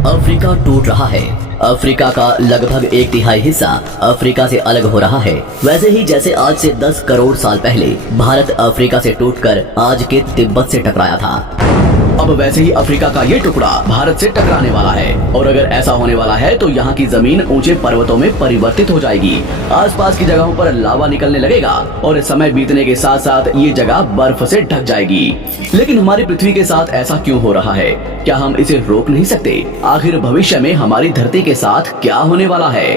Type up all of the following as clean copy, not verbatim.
Africa टूट रहा है। अफ्रीका का लगभग 1/3 हिस्सा अफ्रीका से अलग हो रहा है। वैसे ही जैसे आज से 10 करोड़ साल पहले भारत अफ्रीका से टूटकर आज के तिब्बत से टकराया था, अब वैसे ही अफ्रीका का ये टुकड़ा भारत से टकराने वाला है। और अगर ऐसा होने वाला है तो यहाँ की जमीन ऊंचे पर्वतों में परिवर्तित हो जाएगी। आसपास की जगहों पर लावा निकलने लगेगा और समय बीतने के साथ साथ ये जगह बर्फ से ढक जाएगी। लेकिन हमारी पृथ्वी के साथ ऐसा क्यों हो रहा है? क्या हम इसे रोक नहीं सकते? आखिर भविष्य में हमारी धरती के साथ क्या होने वाला है?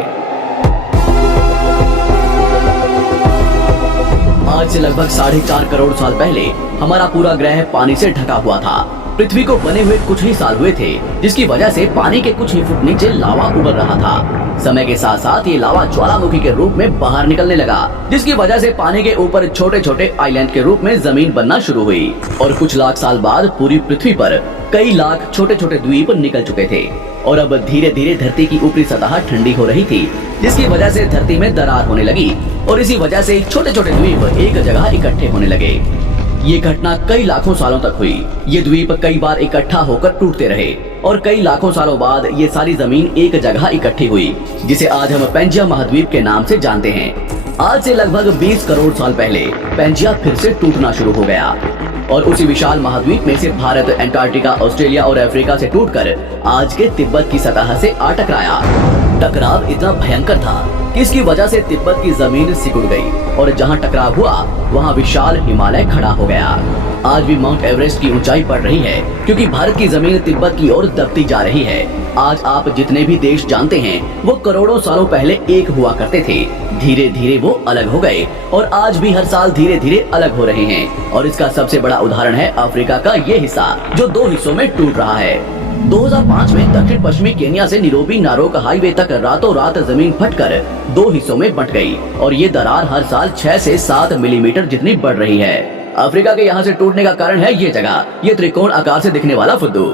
आज से लगभग 4.5 करोड़ साल पहले हमारा पूरा ग्रह पानी से ढका हुआ था। पृथ्वी को बने हुए कुछ ही साल हुए थे, जिसकी वजह से पानी के कुछ ही फुट नीचे लावा उबल रहा था। समय के साथ साथ ये लावा ज्वालामुखी के रूप में बाहर निकलने लगा, जिसकी वजह से पानी के ऊपर छोटे छोटे आइलैंड के रूप में जमीन बनना शुरू हुई। और कुछ लाख साल बाद पूरी पृथ्वी पर कई लाख छोटे छोटे द्वीप निकल चुके थे और अब धीरे धीरे धरती की ऊपरी सतह ठंडी हो रही थी, जिसकी वजह से धरती में दरार होने लगी और इसी वजह से छोटे छोटे द्वीप एक जगह इकट्ठे होने लगे। ये घटना कई लाखों सालों तक हुई। ये द्वीप कई बार इकट्ठा होकर टूटते रहे और कई लाखों सालों बाद ये सारी जमीन एक जगह इकट्ठी हुई, जिसे आज हम पैंजिया महाद्वीप के नाम से जानते हैं। आज से लगभग 20 करोड़ साल पहले पैंजिया फिर से टूटना शुरू हो गया और उसी विशाल महाद्वीप में से भारत, अंटार्कटिका, ऑस्ट्रेलिया और अफ्रीका से टूटकर आज के तिब्बत की सतह से आ टकराया। टकराव इतना भयंकर था कि इसकी वजह से तिब्बत की जमीन सिकुड़ गई और जहां टकराव हुआ वहां विशाल हिमालय खड़ा हो गया। आज भी माउंट एवरेस्ट की ऊंचाई बढ़ रही है क्योंकि भारत की जमीन तिब्बत की ओर दबती जा रही है। आज आप जितने भी देश जानते हैं वो करोड़ों सालों पहले एक हुआ करते थे। धीरे धीरे वो अलग हो गए और आज भी हर साल धीरे धीरे अलग हो रहे हैं। और इसका सबसे बड़ा उदाहरण है अफ्रीका का ये हिस्सा जो 2 हिस्सों में टूट रहा है। 2005 में दक्षिण पश्चिमी केन्या से नीरोबी नारोक हाईवे तक रातों रात जमीन फटकर 2 हिस्सों में बंट गई और ये दरार हर साल 6 से 7 मिलीमीटर जितनी बढ़ रही है। अफ्रीका के यहाँ से टूटने का कारण है ये जगह, ये त्रिकोण आकार से दिखने वाला फुद्दू।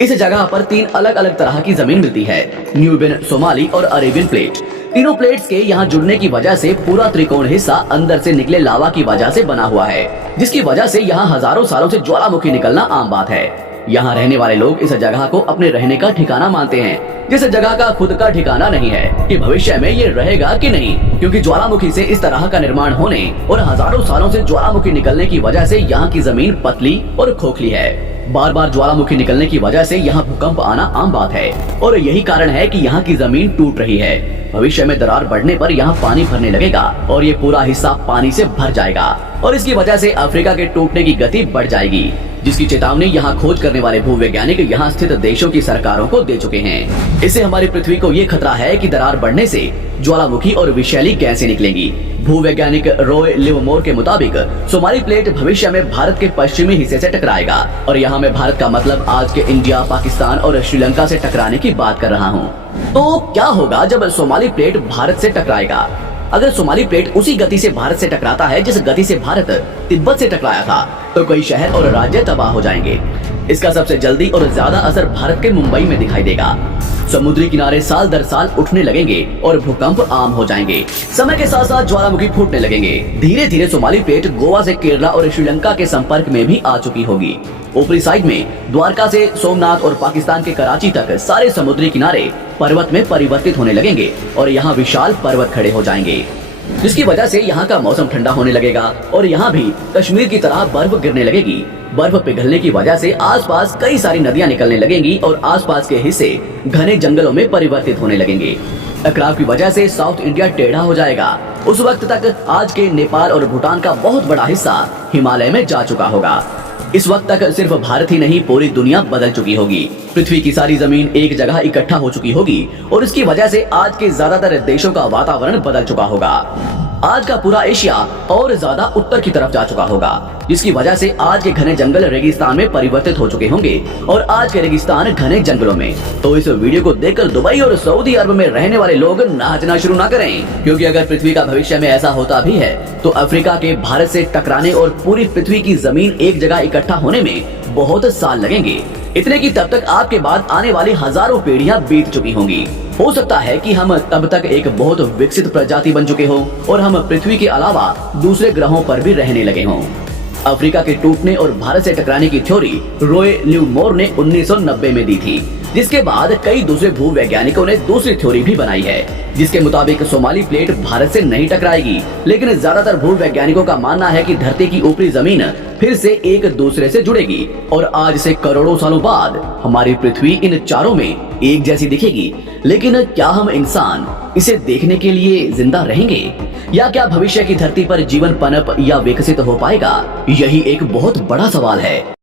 इस जगह पर 3 अलग अलग तरह की जमीन मिलती है, न्यूबियन, सोमाली और अरेबियन प्लेट। तीनों प्लेट्स के यहाँ जुड़ने की वजह से पूरा त्रिकोण हिस्सा अंदर से निकले लावा की वजह से बना हुआ है, जिसकी वजह से यहाँ हजारों सालों से ज्वालामुखी निकलना आम बात है। यहाँ रहने वाले लोग इस जगह को अपने रहने का ठिकाना मानते हैं, जिस जगह का खुद का ठिकाना नहीं है कि भविष्य में ये रहेगा कि नहीं, क्योंकि ज्वालामुखी से इस तरह का निर्माण होने और हजारों सालों से ज्वालामुखी निकलने की वजह से यहाँ की जमीन पतली और खोखली है। बार बार ज्वालामुखी निकलने की वजह से यहाँ भूकंप आना आम बात है और यही कारण है कि यहाँ की जमीन टूट रही है। भविष्य में दरार बढ़ने पर यहाँ पानी भरने लगेगा और ये पूरा हिस्सा पानी से भर जाएगा और इसकी वजह से अफ्रीका के टूटने की गति बढ़ जाएगी, जिसकी चेतावनी यहाँ खोज करने वाले भूवैज्ञानिक यहाँ स्थित देशों की सरकारों को दे चुके हैं। इससे हमारी पृथ्वी को ये खतरा है कि दरार बढ़ने से ज्वालामुखी और विषैली गैसें निकलेंगी। भूवैज्ञानिक रॉय लिवमोर के मुताबिक सोमाली प्लेट भविष्य में भारत के पश्चिमी हिस्से से टकराएगा और यहाँ मैं भारत का मतलब आज के इंडिया, पाकिस्तान और श्रीलंका से टकराने की बात कर रहा हूँ। तो क्या होगा जब सोमाली प्लेट भारत से टकराएगा? अगर सोमाली प्लेट उसी गति से भारत से टकराता है जिस गति से भारत तिब्बत से टकराया था, तो कई शहर और राज्य तबाह हो जाएंगे। इसका सबसे जल्दी और ज्यादा असर भारत के मुंबई में दिखाई देगा। समुद्री किनारे साल दर साल उठने लगेंगे और भूकंप आम हो जाएंगे। समय के साथ साथ ज्वालामुखी फूटने लगेंगे। धीरे धीरे सोमाली प्लेट गोवा से केरला और श्रीलंका के संपर्क में भी आ चुकी होगी। ऊपरी साइड में द्वारका से सोमनाथ और पाकिस्तान के कराची तक सारे समुद्री किनारे पर्वत में परिवर्तित होने लगेंगे और यहाँ विशाल पर्वत खड़े हो जाएंगे, जिसकी वजह से यहाँ का मौसम ठंडा होने लगेगा और यहाँ भी कश्मीर की तरह बर्फ गिरने लगेगी। बर्फ पिघलने की वजह से आसपास कई सारी नदियां निकलने लगेंगी और आसपास के हिस्से घने जंगलों में परिवर्तित होने लगेंगे। टकराव की वजह से साउथ इंडिया टेढ़ा हो जाएगा। उस वक्त तक आज के नेपाल और भूटान का बहुत बड़ा हिस्सा हिमालय में जा चुका होगा। इस वक्त तक सिर्फ भारत ही नहीं पूरी दुनिया बदल चुकी होगी। पृथ्वी की सारी जमीन एक जगह इकट्ठा हो चुकी होगी और इसकी वजह से आज के ज्यादातर देशों का वातावरण बदल चुका होगा। आज का पूरा एशिया और ज्यादा उत्तर की तरफ जा चुका होगा, जिसकी वजह से आज के घने जंगल रेगिस्तान में परिवर्तित हो चुके होंगे और आज के रेगिस्तान घने जंगलों में। तो इस वीडियो को देखकर दुबई और सऊदी अरब में रहने वाले लोग नाचना शुरू ना करें, क्योंकि अगर पृथ्वी का भविष्य में ऐसा होता भी है तो अफ्रीका के भारत से टकराने और पूरी पृथ्वी की जमीन एक जगह इकट्ठा होने में बहुत साल लगेंगे। इतने की तब तक आपके बाद आने वाली हजारों पीढ़ियां बीत चुकी होंगी। हो सकता है कि हम तब तक एक बहुत विकसित प्रजाति बन चुके हों और हम पृथ्वी के अलावा दूसरे ग्रहों पर भी रहने लगे हों। अफ्रीका के टूटने और भारत से टकराने की थ्योरी रॉय लिवमोर ने 1990 में दी थी। जिसके बाद कई दूसरे भूवैज्ञानिकों ने दूसरी थ्योरी भी बनाई है, जिसके मुताबिक सोमाली प्लेट भारत से नहीं टकराएगी। लेकिन ज्यादातर भूवैज्ञानिकों का मानना है कि धरती की ऊपरी जमीन फिर से एक दूसरे से जुड़ेगी और आज से करोड़ों सालों बाद हमारी पृथ्वी इन चारों में एक जैसी दिखेगी। लेकिन क्या हम इंसान इसे देखने के लिए जिंदा रहेंगे, या क्या भविष्य की धरती पर जीवन पनप या विकसित हो पाएगा? यही एक बहुत बड़ा सवाल है।